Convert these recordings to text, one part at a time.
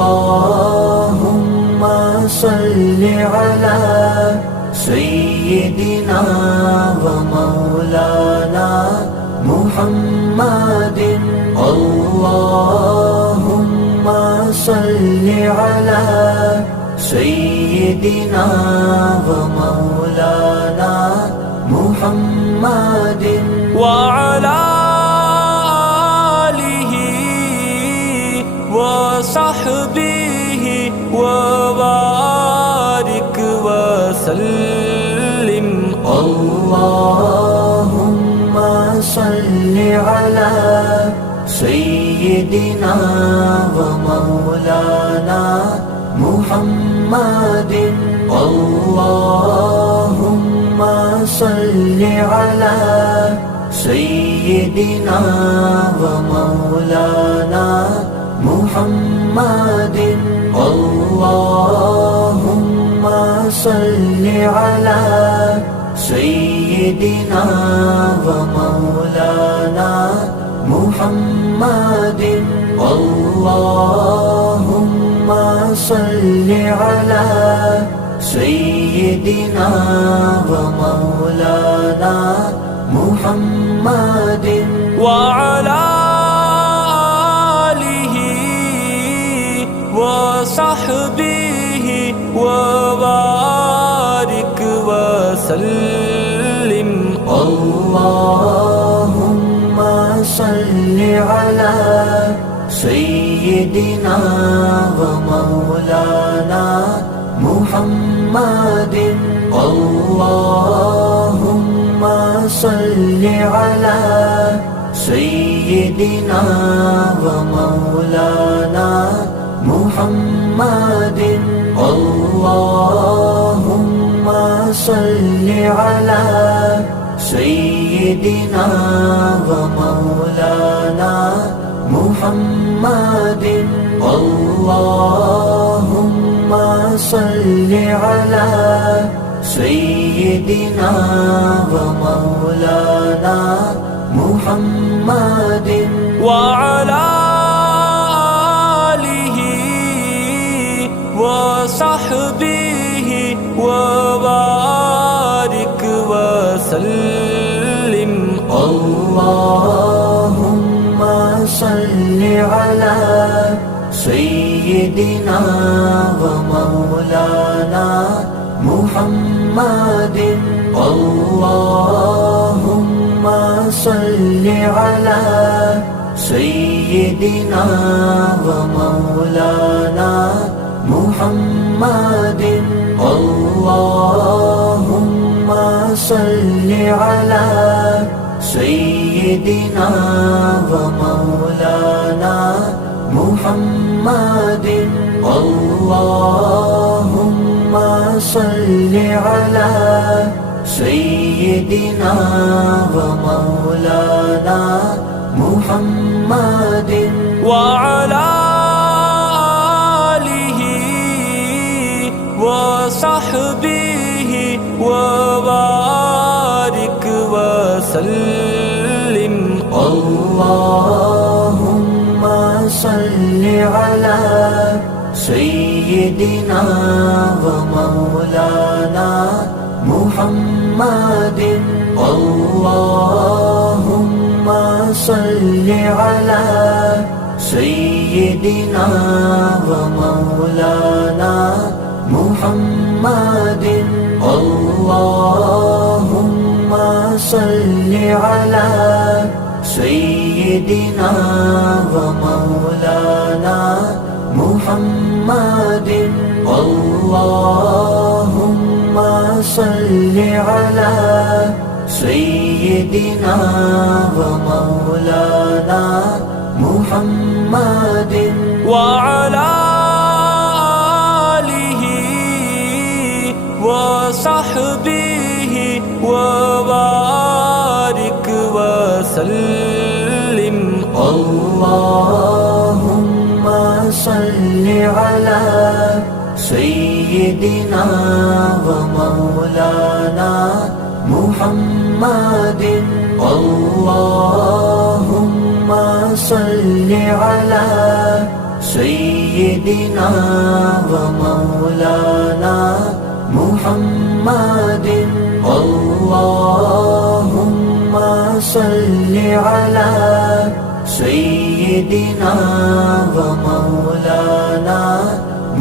اللهم صل على سيدنا ومولانا محمد اللهم صل على سيدنا ومولانا محمد وعلى آله وصحبه وبارك وسلم اللهم صل على سيدنا ومولانا محمد اللهم صل على سيدنا ومولانا محمد اللهم صل على سيدنا ومولانا محمد اللهم صل على سيدنا ومولانا محمد وعلى آله وصحبه وبارك وسلم اللهم صل على سيدنا ومولانا محمد اللهم صل على سيدنا ومولانا محمد اللهم صل على سيدنا ومولانا محمد اللهم صل على سيدنا ومولانا محمد وعلى آله وصحبه وبارك وسلم اللهم صل على سيدنا ومولانا محمد اللهم صل على سيدنا ومولانا محمد اللهم صل على سيدنا ومولانا محمد اللهم صل على سيدنا ومولانا محمد وعلى آله وصحبه وبارك وسلم اللهم صل على سيدنا ومولانا محمد اللهم صل على سيدنا ومولانا محمد اللهم صل على سيدنا ومولانا محمد اللهم صل على سيدنا ومولانا محمد وعلى آله وصحبه وبارك وسلم اللهم صل على سيدنا ومولانا محمد اللهم صل على سيدنا ومولانا محمد اللهم صل على سيدنا ومولانا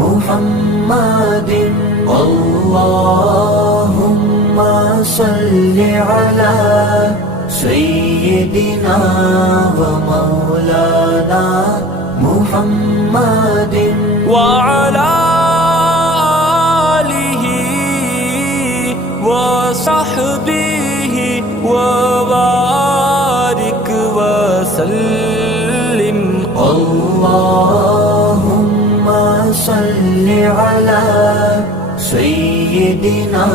محمد اللهم صل على سيدنا ومولانا محمد وعلى آله وصحبه وبارك وسلم اللهم صل على سيدنا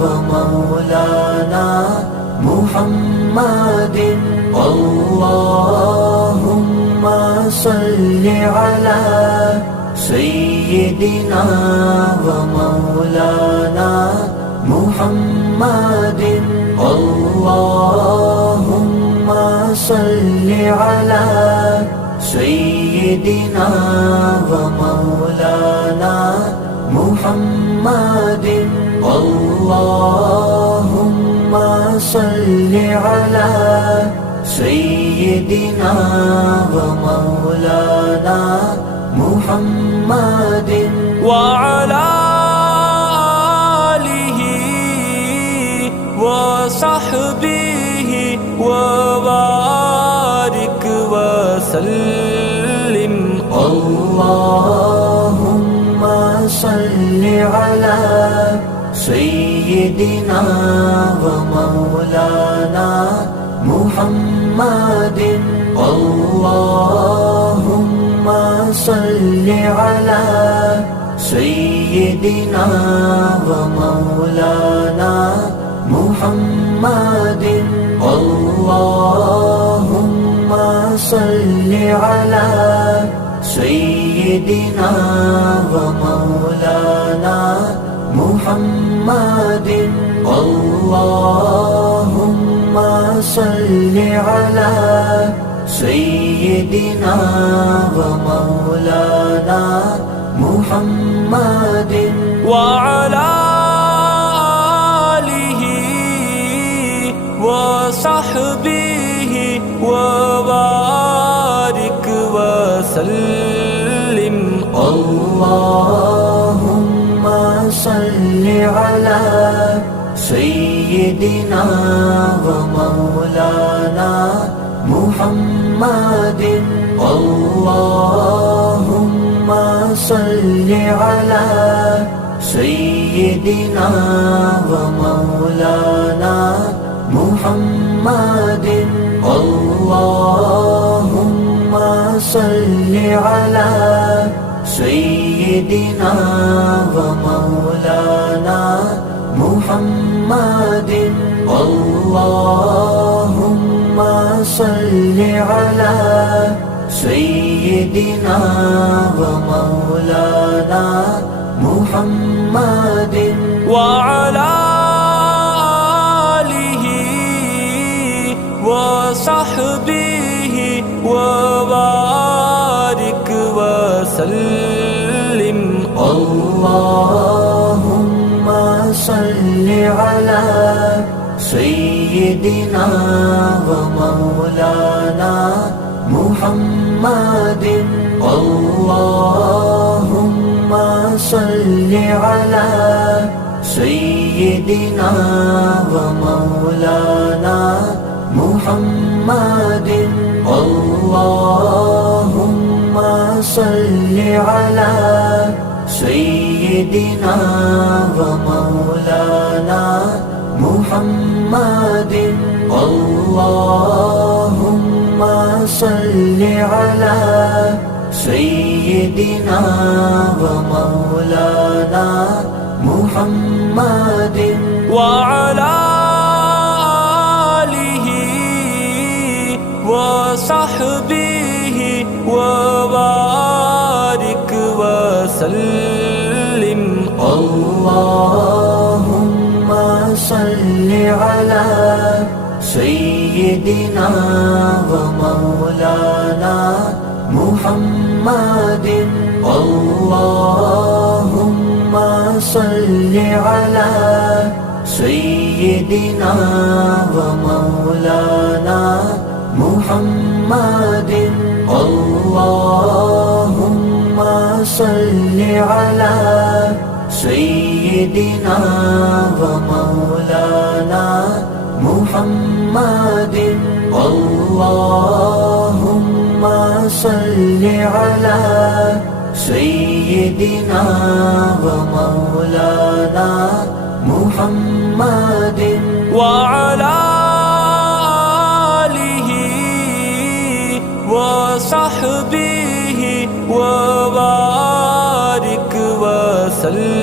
ومولانا محمد اللهم صل على سيدنا ومولانا محمد اللهم صل على سيدنا ومولانا محمد اللهم صل على سيدنا ومولانا محمد وعلى آله وصحبه وبارك وسلم اللهم صل على سيدنا ومولانا محمد اللهم صل على سيدنا ومولانا محمد اللهم صل على سيدنا ومولانا محمد اللهم صل على سيدنا ومولانا محمد وعلى آله وصحبه وبارك وسلم اللهم صل على سيدنا ومولانا محمد اللهم صل على سيدنا ومولانا محمد اللهم صل على سيدنا ومولانا محمد اللهم صل على سيدنا ومولانا محمد وعلى آله وصحبه وبارك وسلم اللهم صل على سيدنا ومولانا محمد اللهم صل على سيدنا ومولانا محمد اللهم صل على سيدنا ومولانا محمد اللهم صل على سيدنا ومولانا محمد وعلى آله وصحبه وبارك وسلم اللهم صل على سيدنا ومولانا محمد اللهم صل على سيدنا ومولانا محمد اللهم صل على سيدنا ومولانا محمد اللهم صل على سيدنا ومولانا محمد وعلى آله وصحبه وبارك وسلم